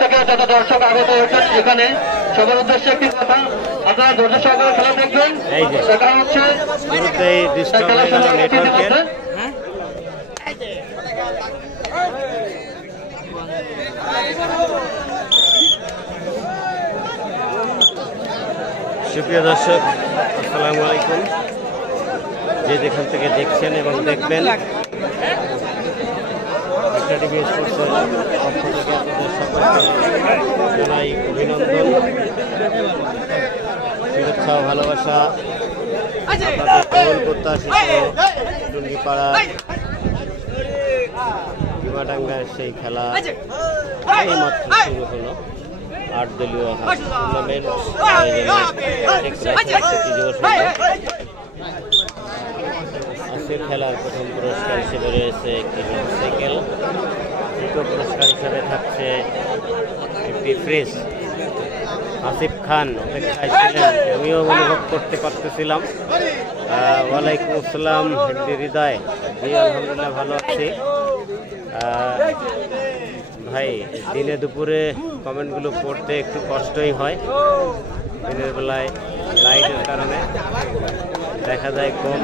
যত দর্শক আগত হয়েছেন এখানে সবার উদ্দেশ্যে একটি কথা, আপনারা ধৈর্য সহকারে খেলা দেখবেন। দেখা হচ্ছে সুপ্রিয় দর্শক, আসসালামু আলাইকুম। যে যেখান থেকে দেখছেন এবং দেখবেন, টিভি স্পোর্টসের পক্ষ থেকে আপনাদের সকলকে জানাই অভিনন্দন, শুভেচ্ছা ও ভালোবাসা। আপনাদের প্রত্যাশিত টুঙ্গিপাড়া ডিমাডাঙ্গার সেই খেলা এই মাত্র শুরু হলো। 8 দলীয় টুর্নামেন্ট আজকের খেলার প্রথম পুরস্কার হিসেবে রয়েছে একটি মোটরসাইকেল, দ্বিতীয় পুরস্কার হিসেবে থাকছে একটি ফ্রিজ। আসিফ খান অপেক্ষায় ছিলেন, আমিও অনুভব করতে পারতেছিলাম। ওয়ালাইকুম আসসালাম হেডি হৃদয়, জি আলহামদুলিল্লাহ ভালো আছি ভাই। দিনে দুপুরে কমেন্টগুলো পড়তে একটু কষ্টই হয়, দিনের বেলায় লাইটের কারণে দেখা যায় কম,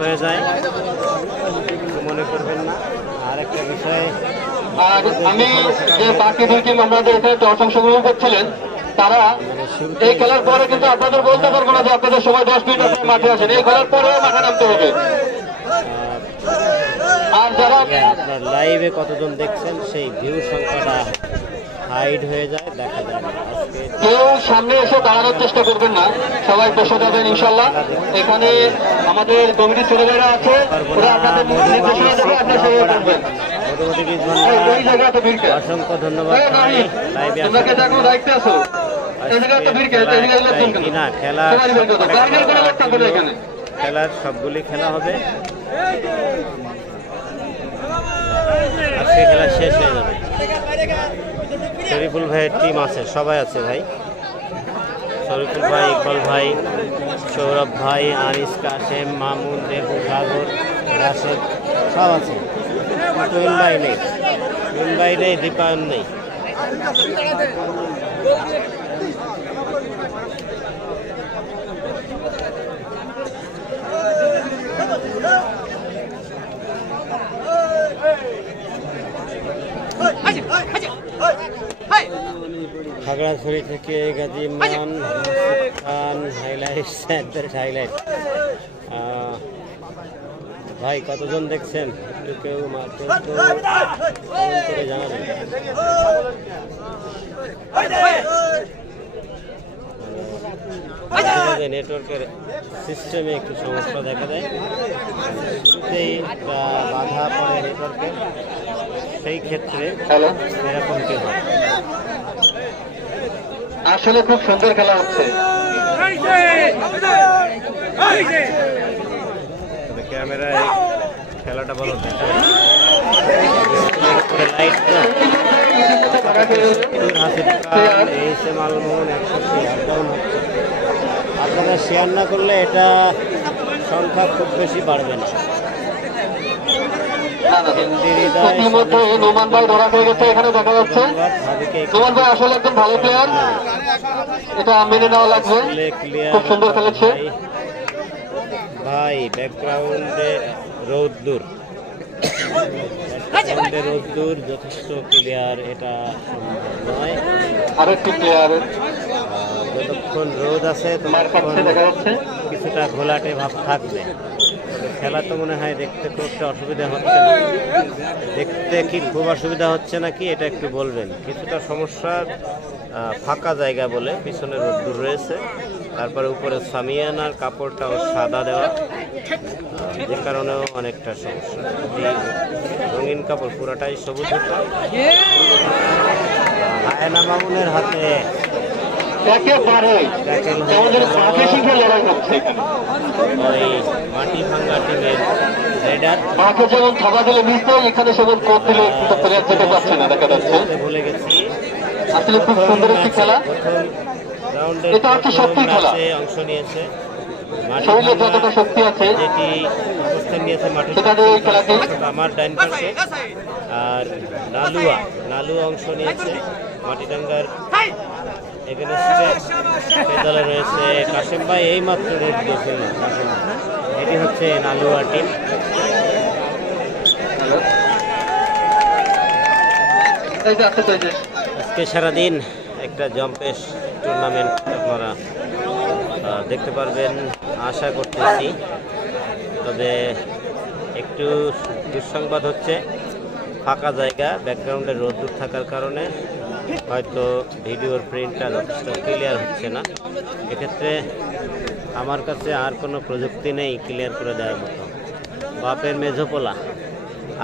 হয়ে যায়, মনে করবেন না। আর একটা বিষয়, আমি যে বাকি দুই টিম আমাদের এখানে অংশগ্রহণ করছিলেন, তারা এই খেলার পরে কিন্তু আপনাদের বলতে পারবো না যে আপনাদের সময় 10 মিনিট আপনার মাঠে আছেন, এই খেলার পরেও মাঠে নামতে হবে। আর যারা আপনার লাইভে কতজন দেখছেন সেই ভিউ সংখ্যাটা হাইড হয়ে যায়, দেখা যায় না। কেউ সামনে এসে দাঁড়ানোর চেষ্টা করবেন না, সবাই বসে যাবেন ইনশাল্লাহ। এখানে আমাদের কমিটির ছেলেমেয়েরা আছে, ওরা আপনাদের নির্দেশনা দেবে, আপনি সেভাবে করবেন। অসংখ্য ধন্যবাদ। খেলার সবগুলি খেলা হবে, আজকে খেলা শেষ হয়ে যাবে। শরীফুল ভাইয়ের টিম আছে, সবাই আছে ভাই, শরীফুল ভাই, ইকবাল ভাই, সৌরভ ভাই, আনিস, কাশেম, মামুন, দেবু, সাগর, রাশেদ সব আছে। তুহিন ভাই নেই, তুহিন ভাই নেই, দীপায়ন নেই। খাগড়াছড়ি থেকে গাজী মান খান হাইলাইটস হাইলাইট। ভাই কতজন দেখছেন একটু কেউ করে জানাবেন। নেটওয়ার্কের সিস্টেমে একটু সমস্যা দেখা দেয়, শুরুতেই বাধা পড়ে নেটওয়ার্কের, সেই ক্ষেত্রে এরকমটি হয়। আসলে খুব সুন্দর খেলা হচ্ছে। ক্যামেরায় খেলাটা ভালো দেখা যায়, লাইট তো মালমোহন 100 ডাউন হচ্ছে। আপনারা শেয়ার না করলে এটা সংখ্যা খুব বেশি বাড়বে না। নোমান ভাই ধরা হয়ে গেছে, এখানে দেখা যাচ্ছে নোমান ভাই আসলে একদম ভালো প্লেয়ার, এটা মেনে নেওয়া লাগবে, খুব সুন্দর খেলেছে ভাই। ব্যাকগ্রাউন্ডে রৌদ্দুর, রৌদ্দুর যথেষ্ট ক্লিয়ার, এটা সম্ভব নয়। আরেকটি প্লেয়ার যতক্ষণ রোদ আছে কিছুটা ঘোলাটে ভাব থাকবে। খেলা তো মনে হয় দেখতে খুব একটা অসুবিধা হচ্ছে না, দেখতে কি খুব অসুবিধা হচ্ছে নাকি এটা একটু বলবেন। কিছুটা সমস্যা ফাঁকা জায়গা বলে পিছনে রোদ্দুর রয়েছে, তারপরে উপরে সামিয়ানার কাপড়টাও সাদা দেওয়া, যে কারণেও অনেকটা সমস্যা। রঙিন কাপড় পুরাটাই সবুজ হতো। হায়না মামুনের হাতে ওই মাটি ভাঙ্গা টিমের রাইডার, যেমন থাবা দিলে মিশতে, এখানে সেমন কোড দিলে প্লেয়ার যেতে পারছে না, দেখা যাচ্ছে। ভুলে গেছি, আসলে খুব সুন্দর একটি খেলা, এটা হচ্ছে সত্যি খেলা। অংশ নিয়েছে শরীরে যতটা শক্তি আছে যেটি অবস্থান নিয়েছে মাঠের সেটা দিয়ে এই খেলাটি আমার ডাইন পাশে, আর নালুয়া অংশ নিয়েছে মাটিডাঙ্গার এখানে দলে রয়েছে কাশেম ভাই, এই মাত্র রেড দিয়েছে কাশেম ভাই। এটি হচ্ছে নালুয়া টিম। আজকে সারাদিন একটা জম্পেশ টুর্নামেন্ট আপনারা দেখতে পারবেন আশা করতেছি। তবে একটু দুঃসংবাদ হচ্ছে ফাঁকা জায়গা, ব্যাকগ্রাউন্ডে রোদ্দুর থাকার কারণে হয়তো ভিডিওর প্রিন্টটা যথেষ্ট ক্লিয়ার হচ্ছে না। এক্ষেত্রে আমার কাছে আর কোনো প্রযুক্তি নেই ক্লিয়ার করে দেওয়ার মতো। বাপের মেঝোপোলা,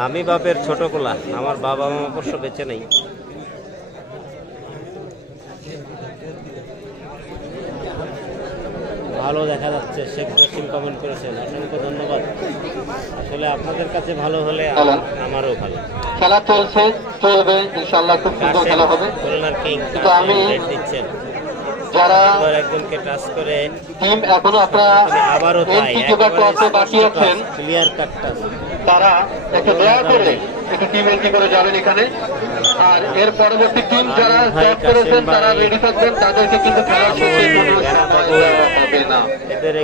আমি বাপের ছোট কোলা, আমার বাবা মা অবশ্য বেঁচে নেই। ভালো দেখা যাচ্ছে, শেখ জসিম কমেন্ট করেছেন, অসংখ্য ধন্যবাদ। আসলে আপনাদের কাছে ভালো হলে আমারও ভালো। খেলা চলছে, চলবে ইনশাআল্লাহ, খুব সুন্দর খেলা হবে। খুলনার কিং আমি দিচ্ছেন যারা একজনকে টাচ করে টিম এখনো আপনারা আবারও বাকি আছেন, ক্লিয়ার কাটটা তারা একটু দয়া করে একটু টিম এন্ট্রি করে যাবেন এখানে। আর এর পরবর্তী টিম যারা জব করেছেন তারা রেডি থাকবেন, তাদেরকে কিন্তু খেলার শেষে হবে না।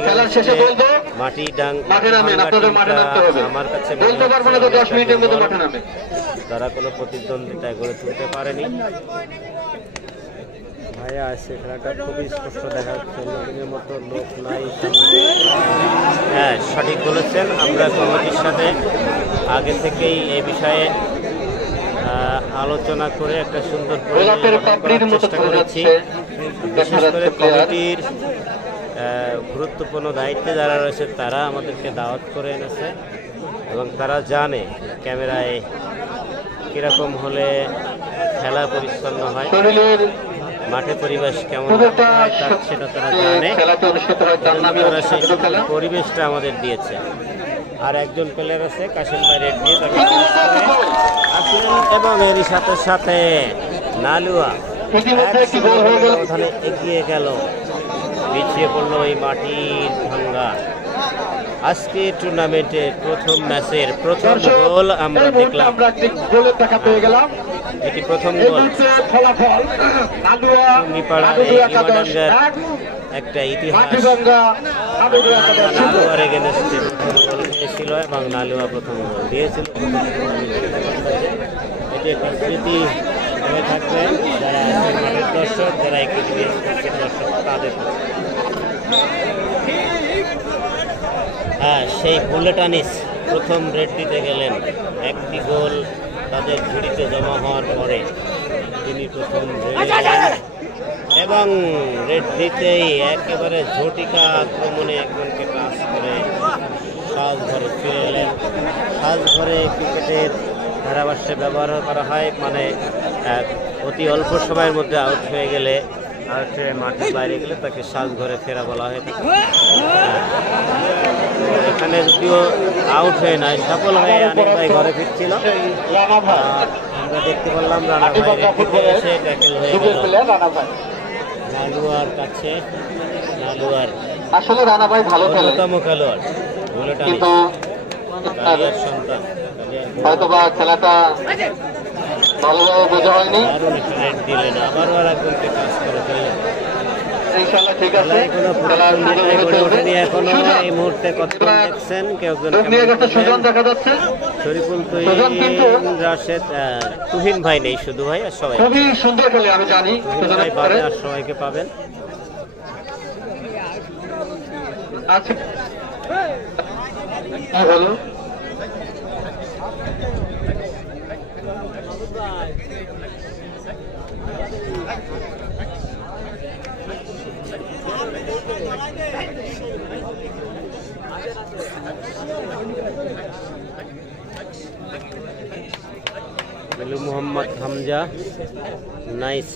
খেলার শেষে বলবো মাঠে নামেন, আপনাদের মাঠে নামতে হবে। আমার কাছে বলতে পারবো না তো 10 মিনিটের মধ্যে মাঠে নামে। তারা কোনো প্রতিদ্বন্দ্বিতায় গড়ে তুলতে পারেনি। ভাইয়া আসছে, খেলাটা খুবই স্পষ্ট দেখা যাচ্ছে, নদীর মতো লোক নাই। হ্যাঁ, সঠিক বলেছেন। আমরা কমিটির সাথে আগে থেকেই এই বিষয়ে আলোচনা করে একটা সুন্দর চেষ্টা করেছি। বিশেষ করে কমিটির গুরুত্বপূর্ণ দায়িত্বে যারা রয়েছে তারা আমাদেরকে দাওয়াত করে এনেছে এবং তারা জানে ক্যামেরায় কীরকম হলে খেলা পরিচ্ছন্ন হয়, মাঠে পরিবেশ কেমন সেটা তারা জানে। তারা সেই পরিবেশটা আমাদের দিয়েছে। আর একজন প্লেয়ার আছে কাশিম ভাই রেড দিয়ে তাকে আসলেন এবং এরই সাথে সাথে নালুয়া এগিয়ে গেল, পিছিয়ে পড়লো এই মাটির ভাঙ্গা। আজকে টুর্নামেন্টের প্রথম ম্যাচের প্রথম গোল আমরা দেখলাম, এটি প্রথম গোল। একটা ইতিহাস, নালুয়ার এগেনস্টে প্রথম গোল দিয়েছিল এবং নালুয়া প্রথম গোল দিয়েছিল। এটি একটা স্মৃতি হয়ে থাকবে যারা মাঠের দর্শক, যারা এক্সপিরিয়েন্স করছেন দর্শক তাদের। হ্যাঁ, সেই বুলেট আনিস প্রথম রেড দিতে গেলেন, একটি গোল তাদের ঝুড়িতে জমা হওয়ার পরে তিনি প্রথম এবং রেড দিতেই একেবারে ঝটিকা আক্রমণে একজনকে টাচ করে সাজঘরে ফিরে এলেন। সাজঘরে ক্রিকেটের ধারাভাষ্যে ব্যবহার করা হয়, মানে অতি অল্প সময়ের মধ্যে আউট হয়ে গেলে, আউট হয়ে মাঠের বাইরে গেলে তাকে সাজঘরে ফেরা বলা হয়। এখানে যদিও আউট হয়ে নাই, সফল হয়ে আনিক ভাই ঘরে ফিরছিল। আমরা দেখতে পারলাম রানা ভাই এসে ট্যাকেল হয়ে গেল নালুয়ার কাছে। নালুয়ার আসলে রানা ভাই ভালো অন্যতম খেলোয়াড়, কিন্তু সন্তান হয়তোবা খেলাটা ভালোভাবে বোঝা হয়নি। দারুণ একটা রেড দিলেন, আবারও আর একজনকে কাজ করে ফেললেন। ইনশাআল্লাহ ঠিক আছে। এখনো এই মুহূর্তে কতজন দেখছেন, কেউ সুজন দেখা যাচ্ছে, শরীফুল, রাশেদ, তুহিন ভাই নেই, শুধু ভাই আর সবাই খুবই সুন্দর খেলে আমি জানি, ভাই পাবেন আর সবাইকে পাবেন। আচ্ছা কি হলো মোহাম্মদ হামজা, নাইস।